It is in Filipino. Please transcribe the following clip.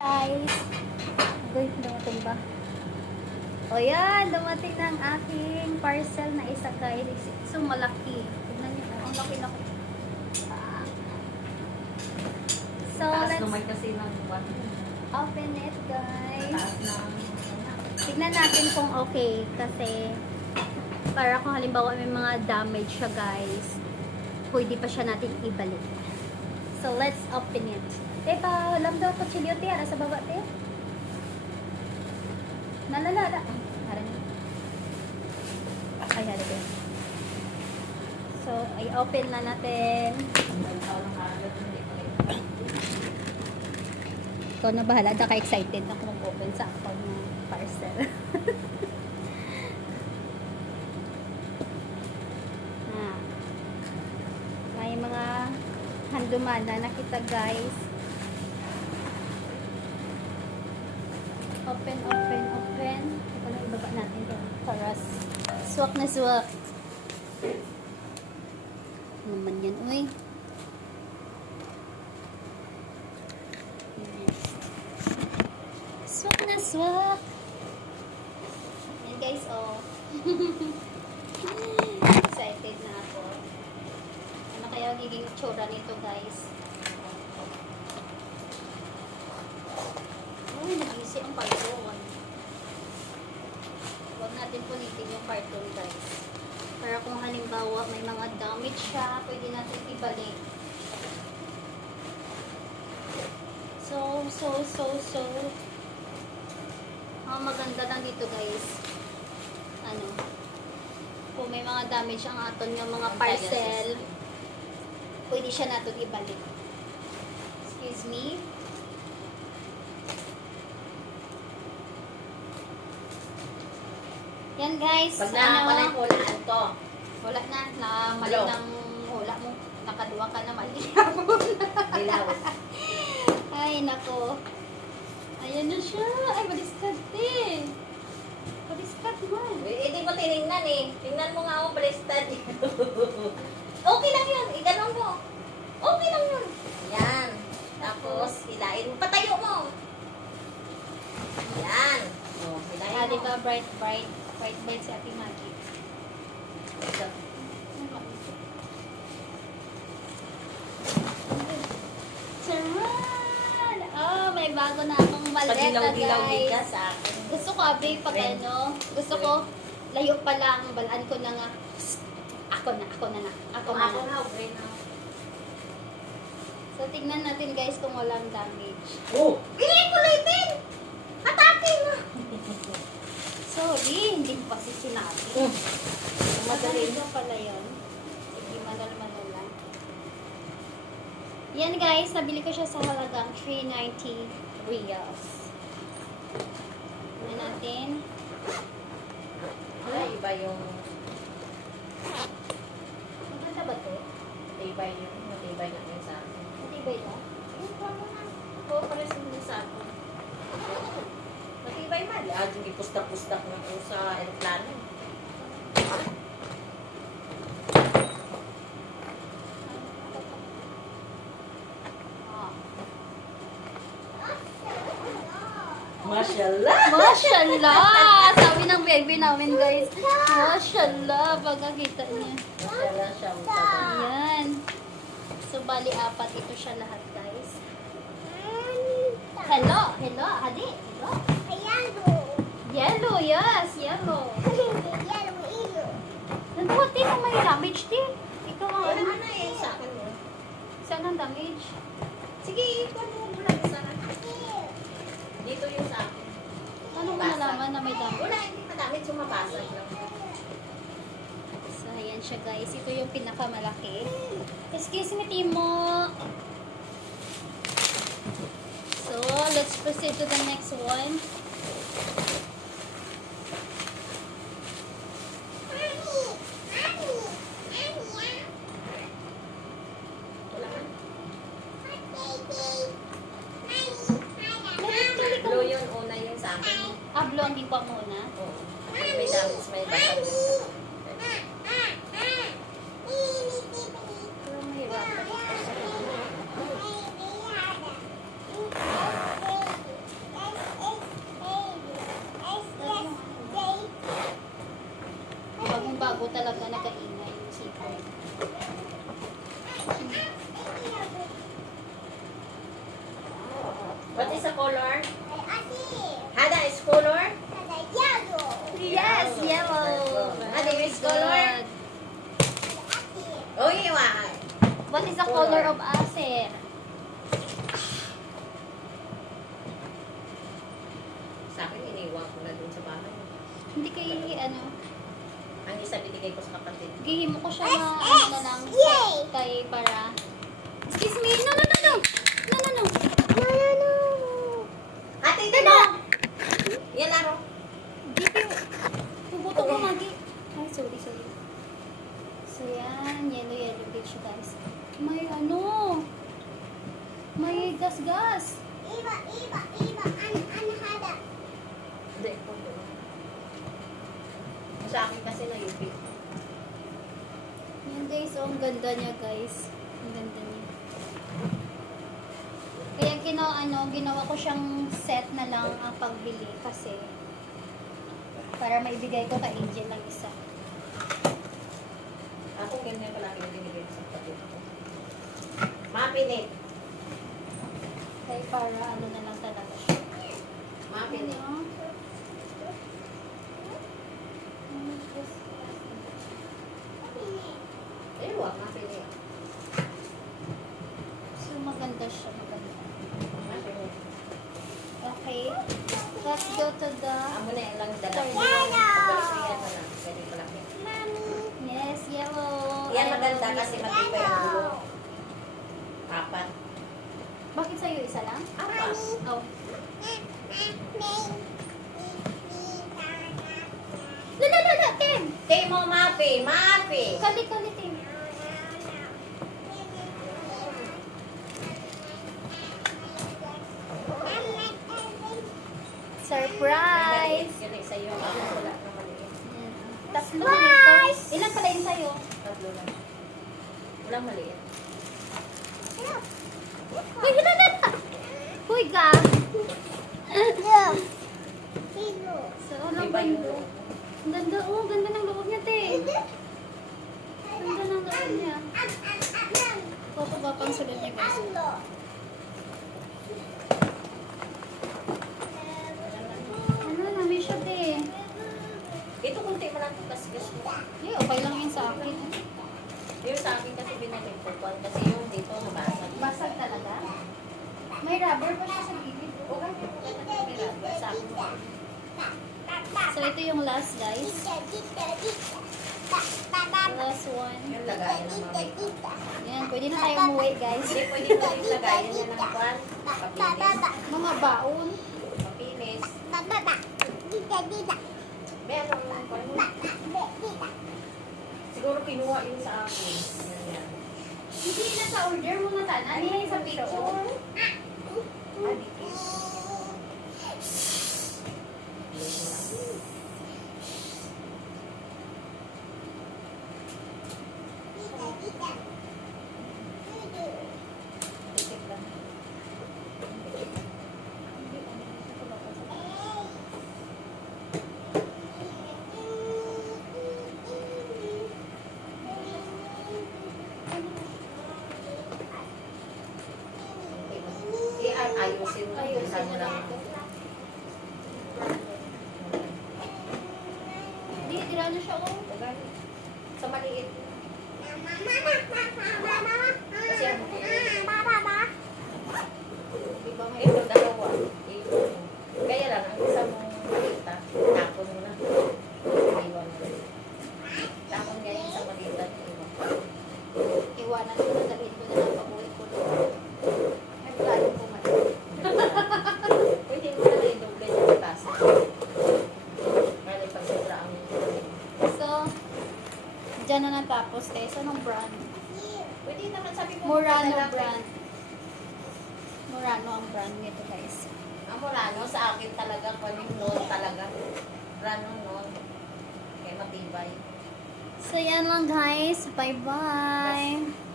Guys, dumating ba? O yan, dumating na ang aking parcel na isa guys. So malaki. Tignan nyo, ang laki-laki. So let's open it guys. Tignan natin kung okay. Kasi para kung halimbawa may mga damage siya guys, pwede pa siya natin ibalik. So let's open it. Teta, alam daw ko chilyo tiara sa baba te. Nalalala. Ay, harap. So, i-open na natin. Ikaw na bahala. Naka-excited ako mag-open sa ako ng parcel. May mga handuman na nakita guys. Open. Ito na ibaba natin ito. Para swak na swak. Ano naman yan, uy. Swak na swak. Yan guys, oh. Excited na ako. Ano kaya giging tsura nito guys? Uy, nag-easy ang carton. Huwag natin punitin yung carton guys. Para kung halimbawa may mga damage siya, pwede natin ibalik. So. Ang maganda lang dito guys. Ano? Kung may mga damage ang aton yung mga parcel, pwede siya natin ibalik. Excuse me. Yan guys. Pag na hulaan to. Wala na mali ng hula mo. Nakaduwa ka na mali. Dilaw. Ay, nako. Ayan na siya. Ay, baliskad eh. Baliskad man. Hindi mo tinignan eh. Tingnan mo nga ako, balistad. Okay lang yun. Iganon mo. Okay lang yun. Yan. Tapos, hilain mo. Patayo mo. Yan. O, hilain mo. Diba bright si Ate Maggie. Ito. Charan! Oh, may bago na akong maleta Pag-dilaw-dilaw din ka guys. sa akin. Gusto ko abi pag ano. Gusto ko layo pa lang. Balaan ko na nga. Ako na. Ako na. Okay na. So, tignan natin guys kung walang damage. Oh! Piliin mo ulitin! Atake na! Sorry, hindi ko kasi sinabi. Madali ko pala yun. Sige, manal lang. Yan guys, nabili ko siya sa halagang 390 reals. Tignan natin. Ay, iba yung... Maganda ba to? Matibay na yung sa akin. Matibay ba? Yung kamo na. Ito, pares yung sa akin. Matibay man. Yung ipustak-pustak na po sa aeroplano. Mashallah! Mashallah! Sabi ng baby namin guys. Mashallah! Pagkakita niya. Mashallah siya. Ayan. So, bali apat ito siya lahat guys. Hello! Hadi! Hello! Yellow! Yes! Yellow! Nanduwa din kung may damage din. Ikaw ang Wala na eh. Sa akin mo. Saan ang damage? Sige, ikaw mo mula sa akin. Dito yung sa akin. Ano mo nalaman na may damage? Wala, hindi madami. Sumabasag lang. So, ayan siya guys. Ito yung pinakamalaki. Excuse me, Timo. So, let's proceed to the next one. Wala man. Balik ka. Blue yun, una yun sa akin. Ablo, hindi pa muna. Oo. May damage, may basag. Pero mahirap. bago talaga nakaingay yung keyboard. What is the color? Hada is color? Yes, yellow. Hada is color? Good. Oh, yeah. What is the color of Acer? Sa akin, iniwan ko na dun sa bahay. Hindi kay, ano, Ang isa binigay ko sa kapatid. gihimo ko siya na, ano na lang, set kay para, excuse me, no, no, no, no, no, no, no, no, no, no. Ate, ito mo! Yan laro. Di ko, puputo ko magi. Ay, sorry, sorry. So, yan, yellow gate siya, guys. May ano, may gas-gas. Hindi, ito. Sa akin kasi na UP. Yan guys, oh, ang ganda niya guys. Ang ganda niya. Kaya ginawa ko siyang set na lang ang pagbili kasi para maibigay ko kay Angel lang isa. Ako ganyan palagi na binigay ko sa kapatid ko. Mapinit. Kaya para ano na lang talaga siya. Mapinit. Ano? Ewan, mapinit. So maganda siya, maganda. Mapinit. Okay, let's go to the... Amo na yan lang dala. Third Pabalik ko yan na lang. Pwede ko lang yan. Yes, yellow. Yan I maganda love kasi yellow. matibay ang ulo. Apat. Bakit sa'yo isa lang? Apat. Oh. Lala, Tim! Kay mo, Mapi. Mapi. Kali, Tim. Surprise! Yun ay sa'yo. Ako wala na maliit. Tatlo na dito. Ilan pala yun sa'yo? Tatlo lang. Walang maliit. Uy, lala! Uy, ga! So, ano Iba yung ganda? loob. Ang ganda, oh, ganda ng loob niya, te. Ganda ng loob niya. Opo ba pang sunod niya, guys? Ano, nami siya, te. Ito kunti mo lang ito kasi gusto ko. Eh, okay lang yun sa akin. Yung sa akin kasi binalik ko po. Kasi yung dito nabasag. Basag talaga. May rubber pa siya sa gilid. Okay, may rubber sa akin. So, ito yung last, guys. Last one. Yung lagayan ng mga makeup. Yan, pwede na tayo umuwi, guys. Hindi pwede mo yung lagayan niya ng kwan. Papilis. Mga baon. Papilis. May anong kwan mo? Siguro kinuha yun sa akin. Yan. Hindi na sa order mo na tan. Ano yan sa picture? Ah, dito. Titik lang. Ayusin mo. Ayusin mo lang. Hindi, tira na siya, oh. Sa maliit. Kasi ano ko. Diba may... Ito, dalawa. Ito. Kaya lang, ang isa mong maliit, tapon mo na. Iwan mo. Tapon ganyan sa maliit. Iwan. Iwanan ko na, dalhin ko na lang, pauwi ko na. May plano ko man. Pwede mo na i-double yung tasa. Kaya pag sobra ang... So, dyan na natapos, guys. Anong brand? Pwede naman sabi ko. Murano lalaki. brand. Murano ang brand nito, guys. Ang Murano sa akin talaga, kung yung noon talaga. Murano noon. Kaya matibay. So, yan lang, guys. Bye-bye.